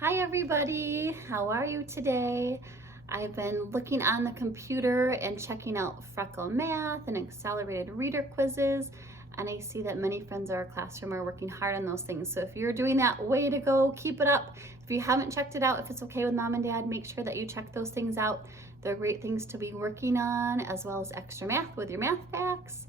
Hi everybody, how are you today? I've been looking on the computer and checking out Freckle Math and accelerated reader quizzes, and I see that many friends in our classroom are working hard on those things. So if you're doing that, way to go, keep it up. If you haven't checked it out, if it's okay with mom and dad, make sure that you check those things out. They're great things to be working on, as well as extra math with your math facts.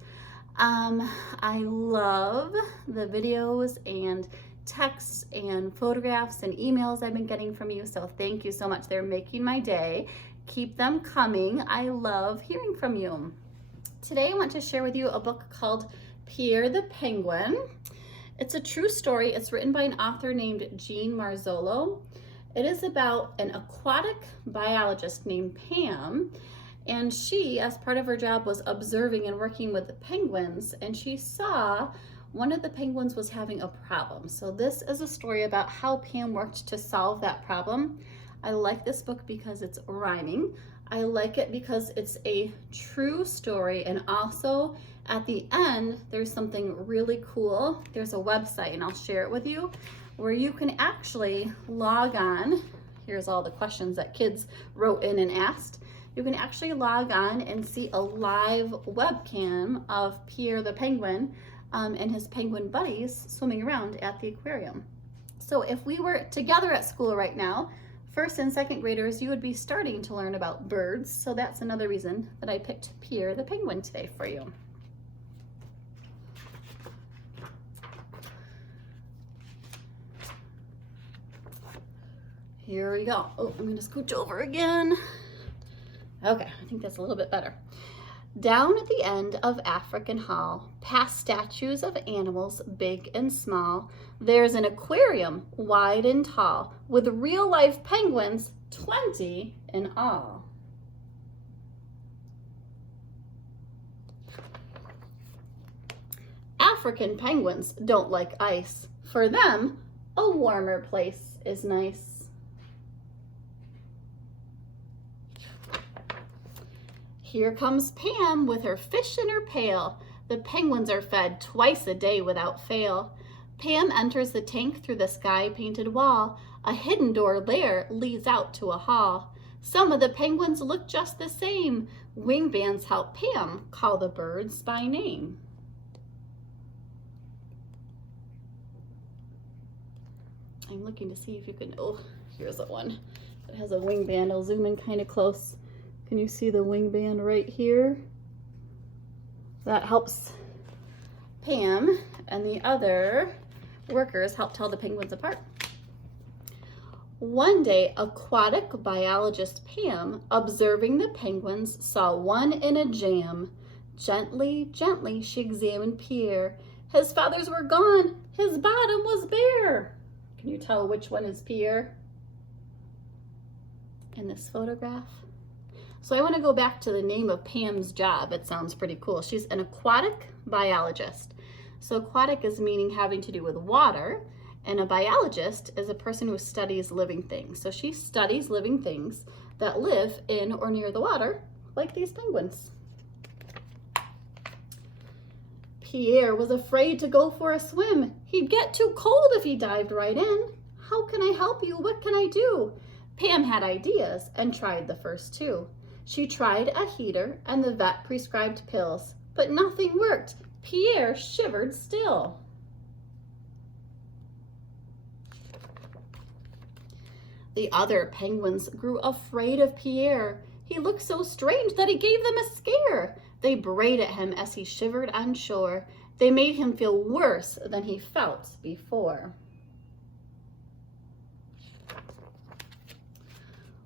I love the videos and texts and photographs and emails I've been getting from you, so thank you so much. They're making my day. Keep them coming. I love hearing from you. Today I want to share with you a book called Pierre the Penguin. It's a true story. It's written by an author named Jean Marzolo. It is about an aquatic biologist named Pam, and she, as part of her job, was observing and working with the penguins, and she saw one of the penguins was having a problem. So this is a story about how Pam worked to solve that problem. I like this book because it's rhyming. I like it because it's a true story, and also at the end there's something really cool. There's a website, and I'll share it with you, where you can actually log on. Here's all the questions that kids wrote in and asked. You can actually log on and see a live webcam of Pierre the Penguin and his penguin buddies swimming around at the aquarium. So if we were together at school right now, first and second graders, you would be starting to learn about birds. So that's another reason that I picked Pierre the Penguin today for you. Here we go. Oh, I'm gonna scooch over again. Okay, I think that's a little bit better. Down at the end of African Hall, past statues of animals big and small, there's an aquarium wide and tall with real-life penguins, 20 in all. African penguins don't like ice. For them, a warmer place is nice. Here comes Pam with her fish in her pail. The penguins are fed twice a day without fail. Pam enters the tank through the sky-painted wall. A hidden door there leads out to a hall. Some of the penguins look just the same. Wing bands help Pam call the birds by name. I'm looking to see if you can, oh, here's the one. It has a wing band. I'll zoom in kind of close. Can you see the wing band right here? That helps Pam and the other workers help tell the penguins apart. One day, aquatic biologist Pam, observing the penguins, saw one in a jam. Gently, gently, she examined Pierre. His feathers were gone. His bottom was bare. Can you tell which one is Pierre in this photograph? So I want to go back to the name of Pam's job. It sounds pretty cool. She's an aquatic biologist. So aquatic is meaning having to do with water, and a biologist is a person who studies living things. So she studies living things that live in or near the water, like these penguins. Pierre was afraid to go for a swim. He'd get too cold if he dived right in. How can I help you? What can I do? Pam had ideas and tried the first two. She tried a heater and the vet prescribed pills, but nothing worked. Pierre shivered still. The other penguins grew afraid of Pierre. He looked so strange that he gave them a scare. They brayed at him as he shivered on shore. They made him feel worse than he felt before.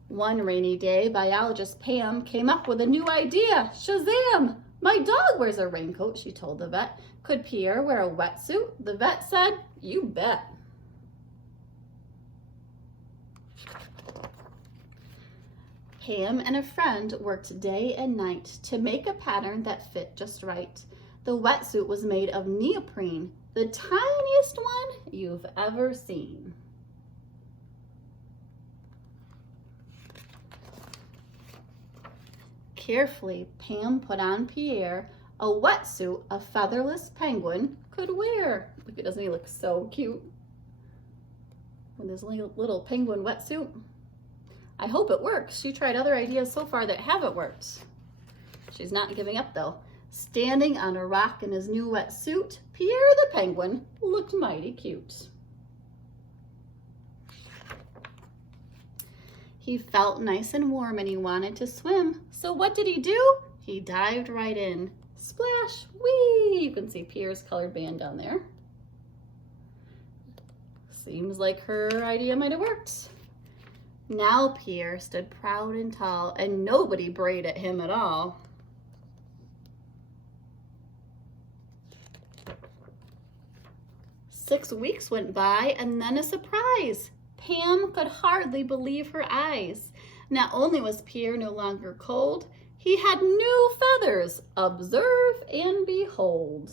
One rainy day, biologist Pam came up with a new idea. Shazam! My dog wears a raincoat, she told the vet. Could Pierre wear a wetsuit? The vet said, you bet. Pam and a friend worked day and night to make a pattern that fit just right. The wetsuit was made of neoprene, the tiniest one you've ever seen. Carefully, Pam put on Pierre a wetsuit a featherless penguin could wear. Look, doesn't he look so cute? With his little penguin wetsuit. I hope it works. She tried other ideas so far that haven't worked. She's not giving up though. Standing on a rock in his new wetsuit, Pierre the Penguin looked mighty cute. He felt nice and warm and he wanted to swim. So what did he do? He dived right in. Splash, whee! You can see Pierre's colored band down there. Seems like her idea might have worked. Now Pierre stood proud and tall, and nobody brayed at him at all. Six weeks went by, and then a surprise. Pam could hardly believe her eyes. Not only was Pierre no longer cold, he had new feathers. Observe and behold.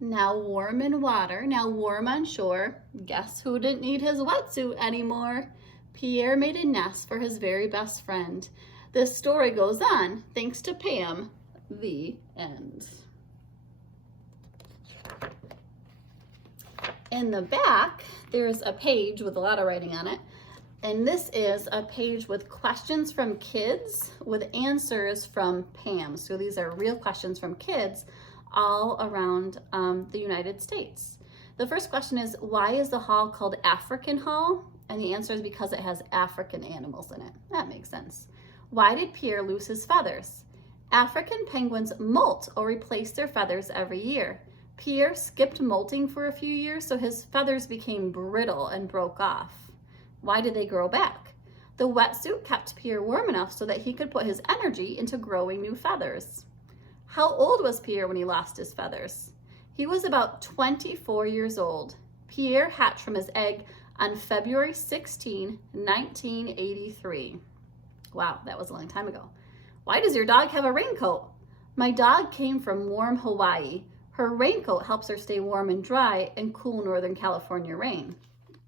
Now warm in water, now warm on shore. Guess who didn't need his wetsuit anymore? Pierre made a nest for his very best friend. This story goes on, thanks to Pam. The end. In the back, there's a page with a lot of writing on it. And this is a page with questions from kids with answers from Pam. So these are real questions from kids all around the United States. The first question is, why is the hall called African Hall? And the answer is because it has African animals in it. That makes sense. Why did Pierre lose his feathers? African penguins molt or replace their feathers every year. Pierre skipped molting for a few years, so his feathers became brittle and broke off. Why did they grow back? The wetsuit kept Pierre warm enough so that he could put his energy into growing new feathers. How old was Pierre when he lost his feathers? He was about 24 years old. Pierre hatched from his egg on February 16, 1983. Wow, that was a long time ago. Why does your dog have a raincoat? My dog came from warm Hawaii. Her raincoat helps her stay warm and dry in cool Northern California rain.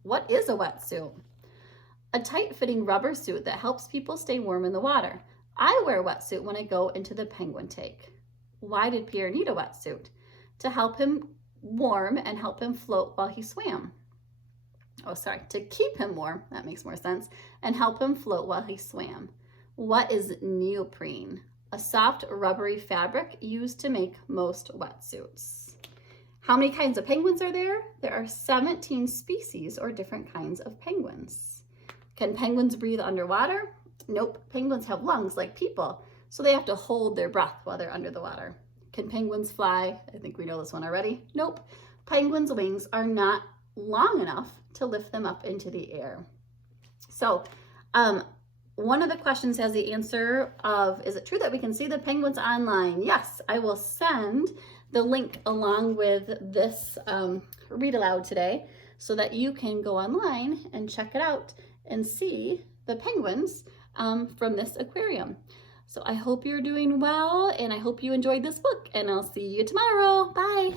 What is a wetsuit? A tight-fitting rubber suit that helps people stay warm in the water. I wear a wetsuit when I go into the penguin take. Why did Pierre need a wetsuit? To help him warm and help him float while he swam. To keep him warm, that makes more sense, and help him float while he swam. What is neoprene? A soft rubbery fabric used to make most wetsuits. How many kinds of penguins are there? There are 17 species or different kinds of penguins. Can penguins breathe underwater? Nope, penguins have lungs like people, so they have to hold their breath while they're under the water. Can penguins fly? I think we know this one already. Nope, penguins' wings are not long enough to lift them up into the air. So, one of the questions has the answer of, is it true that we can see the penguins online? Yes, I will send the link along with this read aloud today so that you can go online and check it out and see the penguins from this aquarium. So I hope you're doing well and I hope you enjoyed this book and I'll see you tomorrow. Bye.